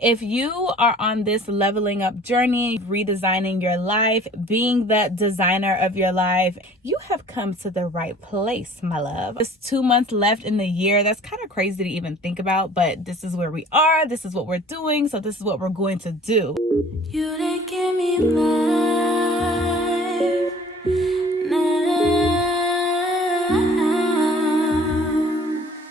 If you are on this leveling up journey, redesigning your life, being the designer of your life, you have come to the right place, my love. There's 2 months left in the year. That's kind of crazy to even think about, but this is where we are. This is what we're doing. So this is what we're going to do. You didn't give me life now.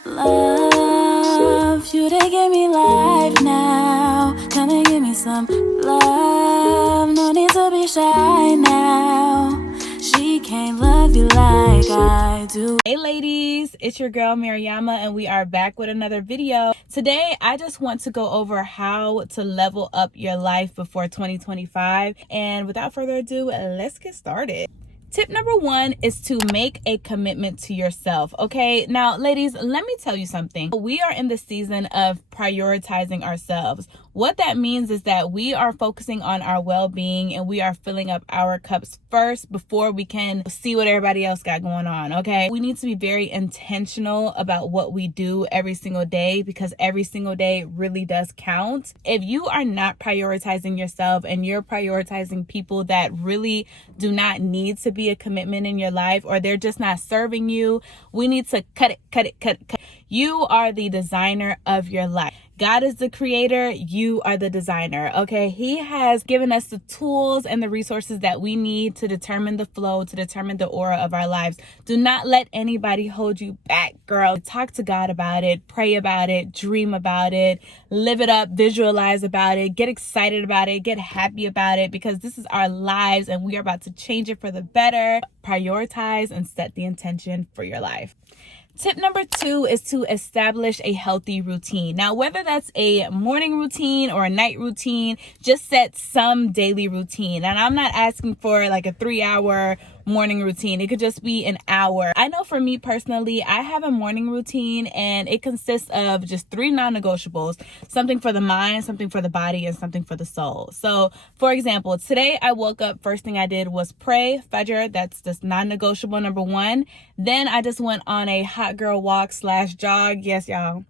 Love, you didn't give me life now. Come and give me some love. No need to be shy now. She can't love you like I do. Hey ladies, it's your girl Mariama and we are back with another video. Today I just want to go over how to level up your life before 2025, and without further ado, let's get started. Tip number 1 is to make a commitment to yourself. Okay, now ladies, let me tell you something. We are in the season of prioritizing ourselves. What that means is that we are focusing on our well-being and we are filling up our cups first before we can see what everybody else got going on. Okay, we need to be very intentional about what we do every single day, because every single day really does count. If you are not prioritizing yourself and you're prioritizing people that really do not need to be a commitment in your life, or they're just not serving you, we need to cut it. You are the designer of your life. God is the creator, you are the designer, okay? He has given us the tools and the resources that we need to determine the flow, to determine the aura of our lives. Do not let anybody hold you back, girl. Talk to God about it, pray about it, dream about it, live it up, visualize about it, get excited about it, get happy about it, because this is our lives and we are about to change it for the better. Prioritize and set the intention for your life. Tip number 2 is to establish a healthy routine. Now, whether that's a morning routine or a night routine, just set some daily routine. And I'm not asking for like a 3-hour morning routine. It could just be an hour. I know for me personally, I have a morning routine and it consists of just 3 non-negotiables: something for the mind, something for the body, and something for the soul. So for example, today I woke up, first thing I did was pray, Fajr. That's just non-negotiable number 1. Then I just went on a hot girl walk / jog. Yes, y'all.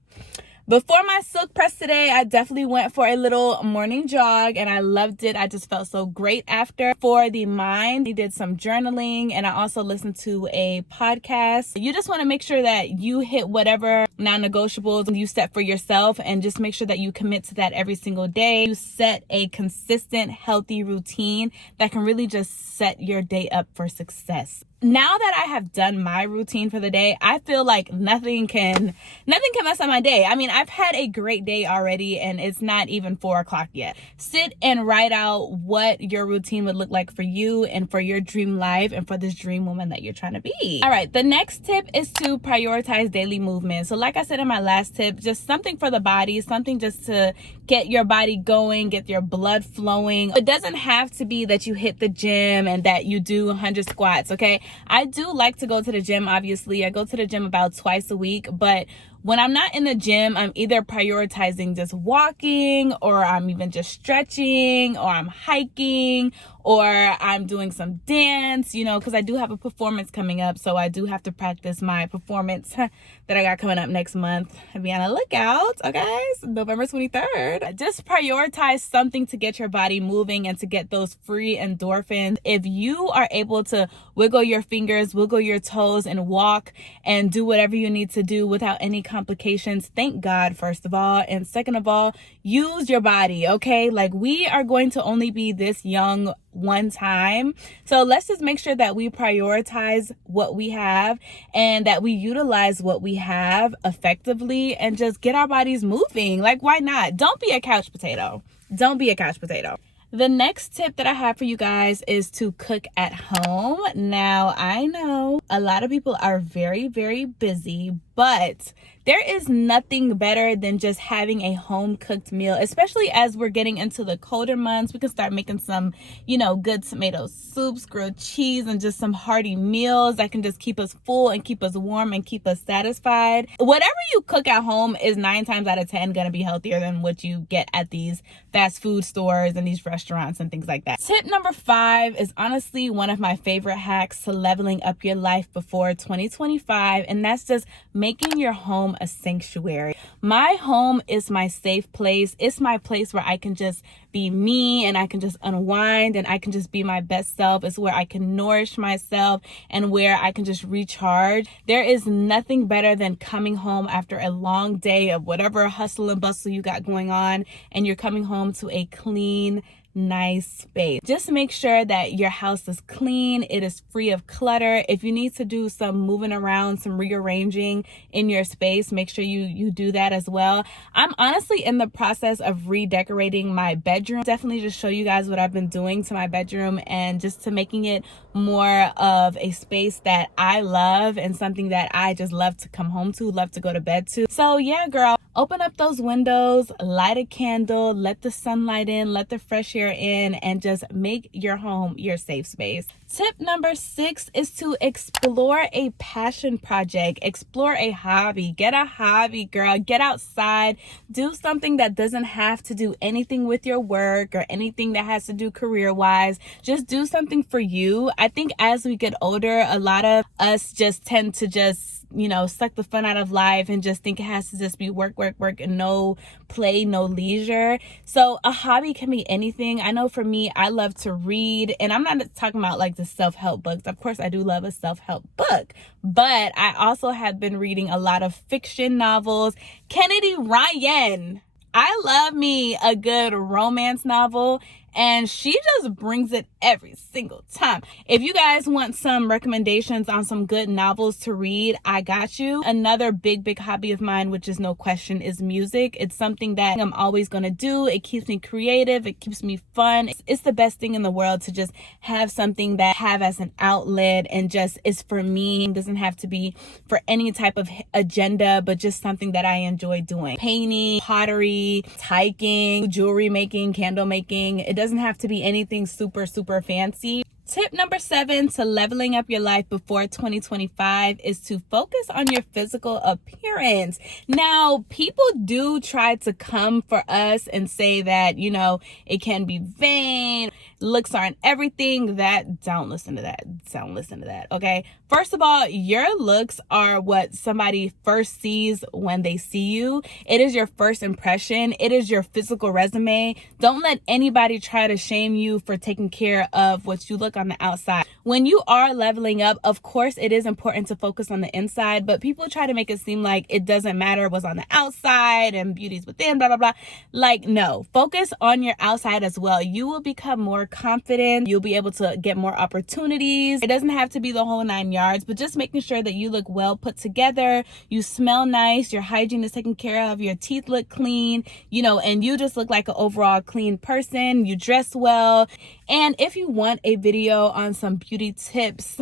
Before my silk press today, I definitely went for a little morning jog and I loved it. I just felt so great after. For the mind, I did some journaling and I also listened to a podcast. You just want to make sure that you hit whatever non-negotiables you set for yourself and just make sure that you commit to that every single day. You set a consistent, healthy routine that can really just set your day up for success. Now that I have done my routine for the day, I feel like nothing can mess up my day. I mean, I've had a great day already and it's not even 4 o'clock yet. Sit and write out what your routine would look like for you and for your dream life and for this dream woman that you're trying to be. All right, the next tip is to prioritize daily movement. So like I said in my last tip, just something for the body, something just to get your body going, get your blood flowing. It doesn't have to be that you hit the gym and that you do 100 squats, okay? I do like to go to the gym, obviously. I go to the gym about twice a week, but when I'm not in the gym, I'm either prioritizing just walking, or I'm even just stretching, or I'm hiking, or I'm doing some dance, because I do have a performance coming up. So I do have to practice my performance that I got coming up next month. Be on the lookout, okay? So November 23rd. Just prioritize something to get your body moving and to get those free endorphins. If you are able to wiggle your fingers, wiggle your toes, and walk and do whatever you need to do without any complications, thank God, first of all. And second of all, use your body, okay? Like, we are going to only be this young one time. So let's just make sure that we prioritize what we have and that we utilize what we have effectively and just get our bodies moving. Like, why not? Don't be a couch potato. Don't be a couch potato. The next tip that I have for you guys is to cook at home. Now, I know a lot of people are very, very busy, but there is nothing better than just having a home cooked meal, especially as we're getting into the colder months. We can start making some, good tomato soups, grilled cheese, and just some hearty meals that can just keep us full and keep us warm and keep us satisfied. Whatever you cook at home is 9 times out of 10 going to be healthier than what you get at these fast food stores and these restaurants and things like that. Tip number 5 is honestly one of my favorite hacks to leveling up your life before 2025, and that's just making your home home a sanctuary. My home is my safe place. It's my place where I can just be me and I can just unwind and I can just be my best self. It's where I can nourish myself and where I can just recharge. There is nothing better than coming home after a long day of whatever hustle and bustle you got going on, and you're coming home to a clean, nice space. Just make sure that your house is clean, it is free of clutter. If you need to do some moving around, some rearranging in your space, make sure you do that as well. I'm honestly in the process of redecorating my bedroom. Definitely just show you guys what I've been doing to my bedroom and just to making it more of a space that I love and something that I just love to come home to, love to go to bed to. So yeah, girl, open up those windows, light a candle, let the sunlight in, let the fresh air in, and just make your home your safe space. Tip number 6 is to explore a passion project. Explore a hobby. Get a hobby, girl. Get outside. Do something that doesn't have to do anything with your work or anything that has to do career-wise. Just do something for you. I think as we get older, a lot of us just tend to just suck the fun out of life and just think it has to just be work, and no play, no leisure. So a hobby can be anything. I know for me, I love to read, and I'm not talking about like the self-help books. Of course, I do love a self-help book, but I also have been reading a lot of fiction novels. Kennedy Ryan. I love me a good romance novel, and she just brings it every single time. If you guys want some recommendations on some good novels to read, I got you. Another big hobby of mine, which is no question, is music. It's something that I'm always going to do. It keeps me creative. It keeps me fun. It's the best thing in the world to just have something that I have as an outlet and just is for me. It doesn't have to be for any type of agenda, but just something that I enjoy doing. Painting, pottery, hiking, jewelry making, candle making. It doesn't have to be anything super fancy. Tip number 7 to leveling up your life before 2025 is to focus on your physical appearance. Now, people do try to come for us and say that, it can be vain. Looks aren't everything. Don't listen to that. Okay. First of all, your looks are what somebody first sees when they see you. It is your first impression. It is your physical resume. Don't let anybody try to shame you for taking care of what you look on the outside. When you are leveling up, of course, it is important to focus on the inside, but people try to make it seem like it doesn't matter what's on the outside and beauty's within, blah, blah, blah. Like, no, focus on your outside as well. You will become more confident. You'll be able to get more opportunities. It doesn't have to be the whole 9 yards, but just making sure that you look well put together. You smell nice. Your hygiene is taken care of. Your teeth look clean, and you just look like an overall clean person. You dress well. And if you want a video on some beauty tips,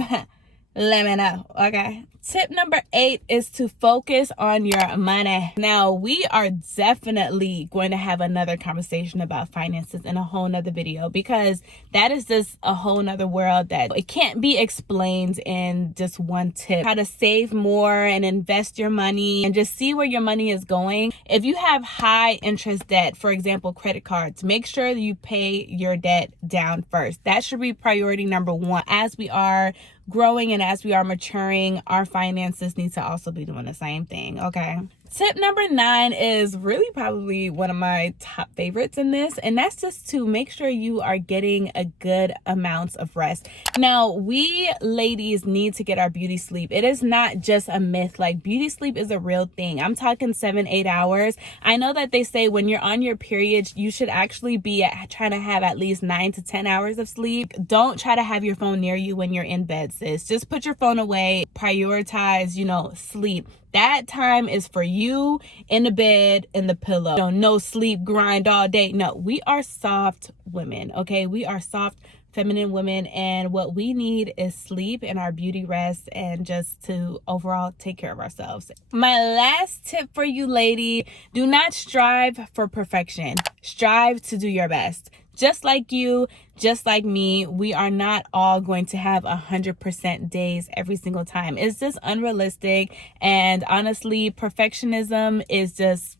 let me know, okay? Tip number 8 is to focus on your money. Now, we are definitely going to have another conversation about finances in a whole nother video, because that is just a whole nother world that it can't be explained in just one tip. How to save more and invest your money and just see where your money is going. If you have high interest debt, for example, credit cards, make sure that you pay your debt down first. That should be priority number 1. As we are growing and as we are maturing, our finances need to also be doing the same thing, okay? Tip number 9 is really probably one of my top favorites in this, and that's just to make sure you are getting a good amount of rest. Now, we ladies need to get our beauty sleep. It is not just a myth. Like, beauty sleep is a real thing. I'm talking 7-8 hours. I know that they say when you're on your period, you should actually be trying to have at least 9 to 10 hours of sleep. Don't try to have your phone near you when you're in bed, sis. Just put your phone away. Prioritize, sleep. That time is for you in the bed, in the pillow. No sleep, grind all day. No, we are soft women, okay? We are soft, feminine women, and what we need is sleep and our beauty rest and just to overall take care of ourselves. My last tip for you, lady, do not strive for perfection. Strive to do your best. Just like you, just like me, we are not all going to have 100% days every single time. It's just unrealistic. And honestly, perfectionism is just,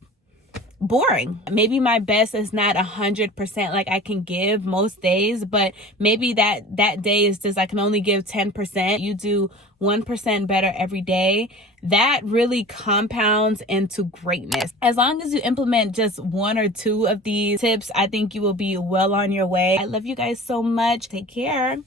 boring. Maybe my best is not 100% like I can give most days, but maybe that day is just I can only give 10%. You do 1% better every day. That really compounds into greatness. As long as you implement just 1 or 2 of these tips, I think you will be well on your way. I love you guys so much. Take care.